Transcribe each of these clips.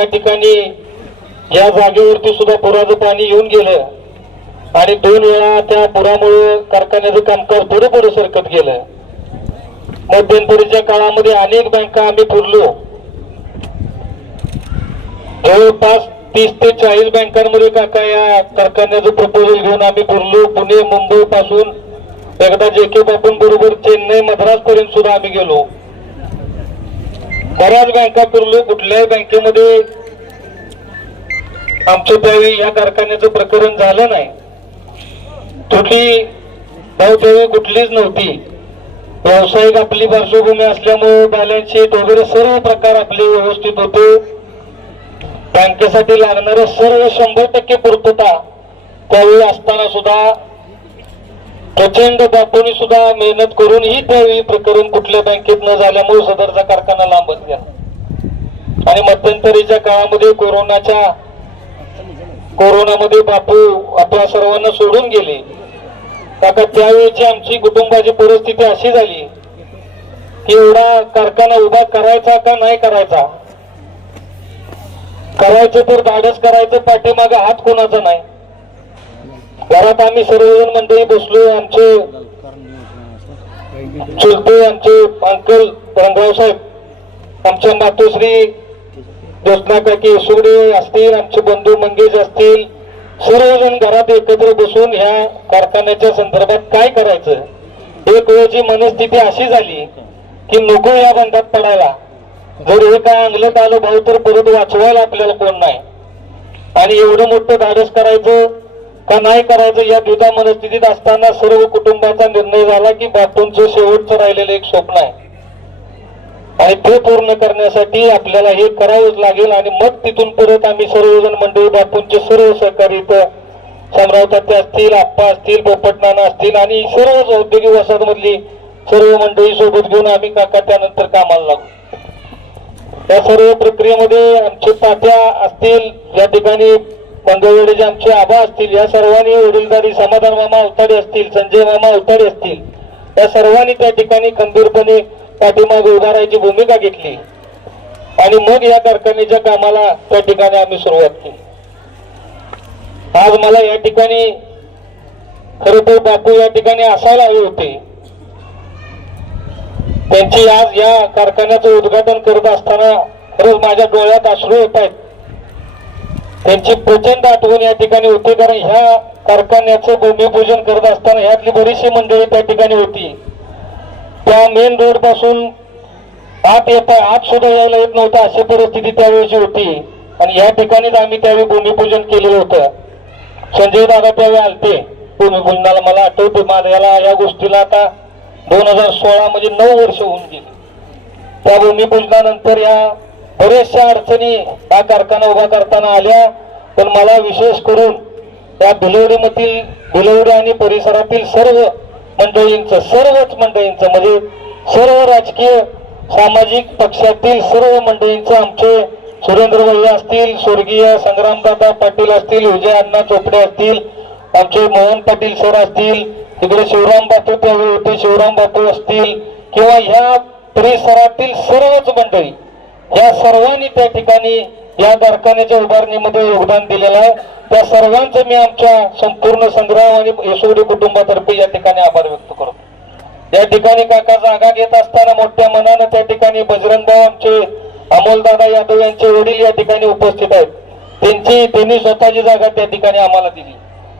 या ठिकाणी या जागेवरती सुद्धा पुराचं पाणी येऊन गेलं आणि 2 वेळा त्या पुरामुळे कारखान्याचं कामकाज पुढे पुढे सरकत गेलं. मध्यंतरीच्या काळामध्ये अनेक बँका आम्ही फिरलो. जवळपास 30 ते 40 बँकांमध्ये काका या कारखान्याचं प्रपोजल घेऊन आम्ही फिरलो. पुणे मुंबई पासून एकदा जेके बापून बरोबर चेन्नई मद्रास पर्यंत सुद्धा आम्ही गेलो. बऱ्याच बँका फिरलो. कुठल्याही बँकेमध्ये आमच्या त्यावेळी या कारखान्याचं प्रकरण झालं नाही. तुटली त्यावेळी कुठलीच नव्हती. व्यावसायिक आपली पार्श्वभूमी असल्यामुळे बॅलन्स शीट वगैरे सर्व प्रकार आपले व्यवस्थित होते. बँकेसाठी लागणारं सर्व 100% पूर्तता त्यावेळी असताना सुद्धा प्रचंड बापूंनी सुद्धा मेहनत करूनही त्यावेळी प्रकरण कुठल्या बँकेत न झाल्यामुळे सदरचा कारखाना लांबत गेला. आणि मध्यंतरीच्या काळामध्ये कोरोनामध्ये बापू आपल्या सर्वांना सोडून गेले. काका त्यावेळीची आमची कुटुंबाची परिस्थिती अशी झाली की एवढा कारखाना उभा करायचा का नाही करायचा. करायचं तर धाडस करायचं, पाठीमागे हात कोणाचा नाही. घरात आम्ही सर्वजण मंडळी बसलो. आमचे चुलते आमचे अंकल रंगराव साहेब, आमच्या मातोश्री ज्योत्ना काकी सुगडे असतील, आमचे बंधू मंगेश असतील, सर्वजण घरात एकत्र बसून ह्या कारखान्याच्या संदर्भात काय करायचं. एक वेळची मनस्थिती अशी झाली की नको या बंधात पडायला. जर हे काय अंगलट आलं भाऊ तर परत वाचवायला आपल्याला कोण नाही. आणि एवढं मोठं धाडस करायचं का नाही करायचं या द्विधा मनस्थितीत असताना सर्व कुटुंबाचा निर्णय झाला की बापूंचं शेवटचं राहिलेलं एक स्वप्न आहे आणि ते पूर्ण करण्यासाठी आपल्याला हे करावंच लागेल. आणि मग तिथून परत आम्ही सर्वजण मंडळी बापूंचे सर्व सहकारी इथं शामराव तात्या असतील, आप्पा असतील, पोपटनाना असतील आणि सर्वच औद्योगिक वसाहतमधली सर्व मंडळी सोबत घेऊन आम्ही काका त्यानंतर कामाला लागलो. या सर्व प्रक्रियेमध्ये आमचे तात्या असतील, या ठिकाणी मंगळवेढेचे आमचे आबा असतील, या सर्वांनी वडीलधारी समाधान मामा अवताडे असतील, संजय मामा अवताडे असतील, या सर्वांनी त्या ठिकाणी खंबीरपणे पाठीमागे उभा राहायची भूमिका घेतली आणि मग या कारखान्याच्या कामाला त्या ठिकाणी आम्ही सुरुवात केली. आज मला या ठिकाणी खरं तर बापू या ठिकाणी असायला हवे होते. त्यांची आज या कारखान्याचं उद्घाटन करत असताना खरंच माझ्या डोळ्यात अश्रू येत आहेत. त्यांची प्रचंड आठवण या ठिकाणी होती, कारण ह्या कारखान्याचं भूमिपूजन करत असताना ह्यातली बरीचशी मंडळी त्या ठिकाणी होती. त्या मेन रोड पासून आत सुद्धा यायला येत नव्हतं अशी परिस्थिती त्यावेळेची होती. आणि या ठिकाणीच आम्ही त्यावेळी भूमिपूजन केलेलं होतं. संजय दादा त्यावेळी आलते भूमिपूजनाला. मला आठवते माझ्याला या गोष्टीला आता 2016 म्हणजे 9 वर्ष होऊन गेली. त्या भूमिपूजनानंतर या बऱ्याचशा अडचणी हा कारखाना उभा करताना आल्या. पण मला विशेष करून या भिलवडी आणि परिसरातील सर्वच मंडळींचं म्हणजे सर्व राजकीय सामाजिक पक्षातील सर्व मंडळींचं, आमचे सुरेंद्र भैया असतील, स्वर्गीय संग्रामदादा पाटील असतील, विजय अण्णा चोपडे असतील, आमचे मोहन पाटील सर असतील, तिकडे शिवराम बापू त्यावेळी होते, शिवराम बापू असतील, किंवा ह्या परिसरातील सर्वच मंडळी, या सर्वांनी त्या ठिकाणी या कारखान्याच्या उभारणीमध्ये योगदान दिलेलं आहे. त्या सर्वांचं मी आमच्या संपूर्ण संग्राम आणि यशोडी कुटुंबातर्फे या ठिकाणी आभार व्यक्त करतो. या ठिकाणी काका जागा घेत असताना मोठ्या मनानं त्या ठिकाणी बजरंगभाऊ आमचे अमोलदादा यादव यांचे वडील या ठिकाणी उपस्थित आहेत. त्यांनी स्वतःची जागा त्या ठिकाणी आम्हाला दिली.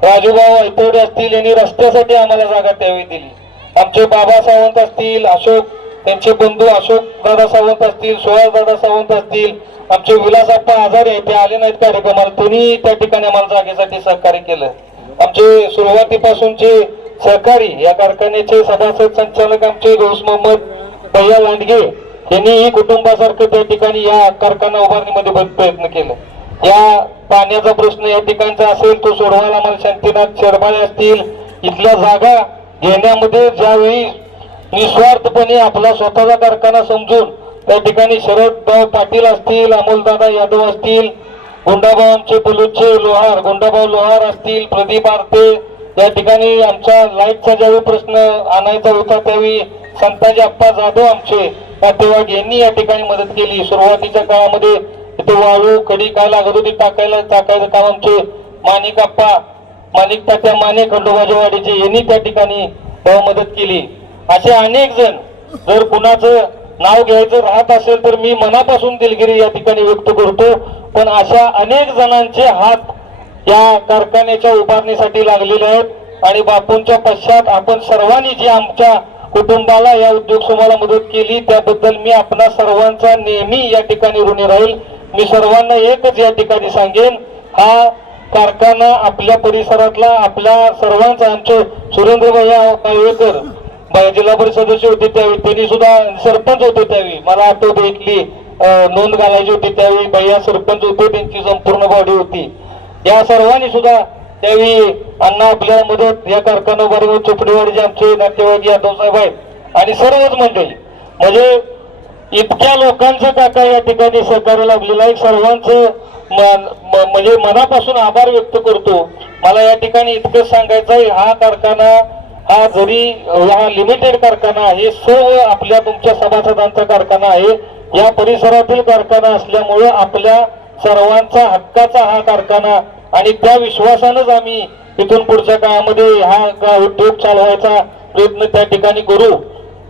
राजूभाऊ ऐतवडे असतील, यांनी रस्त्यासाठी आम्हाला जागा त्यावेळी दिली. आमचे बाबा सावंत असतील, अशोक त्यांचे बंधू अशोक दादा सावंत असतील, सुहास दादा सावंत असतील, आमचे विलासप्पा आजारी आहे, ते आले नाहीत कार्यक्रमाला, त्यांनी त्या ठिकाणी आम्हाला जागेसाठी सहकार्य केलं. आमचे सुरुवातीपासूनचे सहकारी या कारखान्याचे सभासद संचालक आमचे गौस मोहम्मद भैया लांडगे यांनीही कुटुंबासारखं त्या ठिकाणी या कारखाना उभारणीमध्ये प्रयत्न केला. या पाण्याचा प्रश्न या ठिकाणचा असेल तो सोडवायला आम्हाला शांतीनाथ शरबाळे असतील, इथल्या जागा घेण्यामध्ये ज्यावेळी निस्वार्थपणे आपला स्वतःचा कारखाना समजून त्या ठिकाणी शरदभाऊ पाटील असतील, अमोलदादा यादव असतील, गुंडाभाऊ आमचे बलुचे लोहार, गुंडाभाऊ लोहार असतील, प्रदीप आरते, या ठिकाणी आमचा लाईटचा ज्यावेळी प्रश्न आणायचा होता त्यावेळी संताजी अप्पा जाधव आमचे नातेवाईक यांनी या ठिकाणी मदत केली. सुरुवातीच्या काळामध्ये इथे वाळू कडी काय लागत होती टाकायचं काम आमचे माणिक तात्या माने खंडोबाच्या वाडीचे यांनी त्या ठिकाणी मदत केली. असे अनेक जण, जर कुणाचं नाव घ्यायचं राहत असेल तर मी मनापासून दिलगिरी या ठिकाणी व्यक्त करतो. पण अशा अनेक जणांचे हात या कारखान्याच्या उभारणीसाठी लागलेले आहेत आणि बापूंच्या पश्चात आपण सर्वांनी जी आमच्या कुटुंबाला या उद्योग समूहाला मदत केली त्याबद्दल मी आपणा सर्वांचा नेहमी या ठिकाणी ऋणी राहील. मी सर्वांना एकच या ठिकाणी सांगेन, हा कारखाना आपल्या परिसरातला आपल्या सर्वांचा, आमचे सुरेंद्र भैया काळवेकर जिल्हा परिषद सदस्य होते त्यावेळी, त्यांनी सुद्धा सरपंच होते त्यावेळी, मला आठवते इथली नोंद घालायची होती त्यावेळी भैया सरपंच होते, त्यांची संपूर्ण बॉडी होती. या सर्वांनी सुद्धा त्यावेळी अण्णा आपल्याला मदत, या कारखान्याबरोबर चोपडेवाडीचे आमचे नातेवाईक यादव साहेब आहेत आणि सर्वच मंडळी, म्हणजे इतक्या लोकांचं काका या ठिकाणी सहकार्य लाभलेलं आहे. सर्वांचं म्हणजे मनापासून आभार व्यक्त करतो. मला या ठिकाणी इतकंच सांगायचं आहे, हा कारखाना हा जरी हा लिमिटेड कारखाना आहे, सर्व आपल्या तुमच्या सभासदांचा कारखाना आहे, या परिसरातील कारखाना असल्यामुळे आपल्या सर्वांचा हक्काचा हा कारखाना आणि त्या विश्वासानंच आम्ही इथून पुढच्या काळामध्ये हा उद्योग चालवायचा प्रयत्न त्या ठिकाणी करू.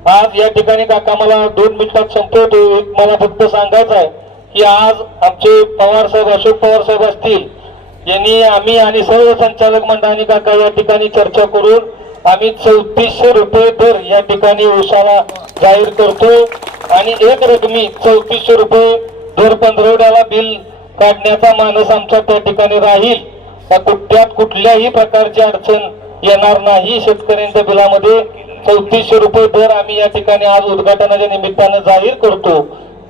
आज या ठिकाणी काका मला 2 मिनिटात संपवतो. एक मला फक्त सांगायचं आहे की आज आमचे पवार साहेब, अशोक पवार साहेब असतील, यांनी आम्ही आणि सर्व संचालक मंडळाने काका या ठिकाणी चर्चा करून आम्ही 3400 रुपये दर या ठिकाणी उसाला जाहीर करतो आणि एक रकमी 3400 रुपये दर पंधरवड्याला बिल काढण्याचा मानस आमचा त्या ठिकाणी राहील. त्यात कुठल्याही प्रकारची अडचण येणार नाही. शेतकऱ्यांच्या बिलामध्ये 3400 रुपये दर आम्ही या ठिकाणी आज उद्घाटनाच्या निमित्तानं जाहीर करतो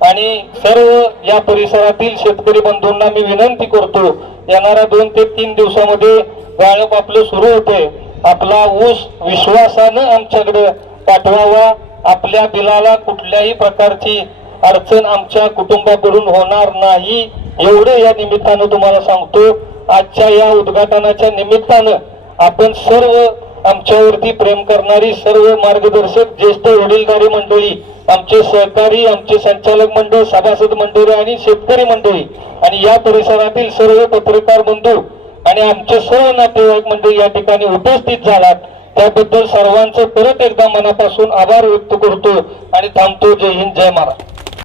आणि सर्व या परिसरातील शेतकरी बंधूंना मी विनंती करतो, येणाऱ्या 2 ते 3 दिवसामध्ये गाळप आपलं सुरू होते. आपला ऊस विश्वासानं आमच्याकडे पाठवावा. आपल्या बिलाला कुठल्याही प्रकारची अडचण आमच्या कुटुंबाकडून होणार नाही, एवढं या निमित्तानं तुम्हाला सांगतो. आजच्या या उद्घाटनाच्या निमित्तानं आपण सर्व आमच्यावरती प्रेम करणारी सर्व मार्गदर्शक ज्येष्ठ वडीलधारी मंडळी, आमचे सहकारी, आमचे संचालक मंडळ, सभासद मंडळी आणि शेतकरी मंडळी आणि या परिसरातील सर्व पत्रकार बंधू आणि आमचे सर्व नातेवाईक मंडळी या ठिकाणी उपस्थित झालात, त्याबद्दल सर्वांचं परत एकदा मनापासून आभार व्यक्त करतो आणि थांबतो. जय हिंद, जय महाराष्ट्र.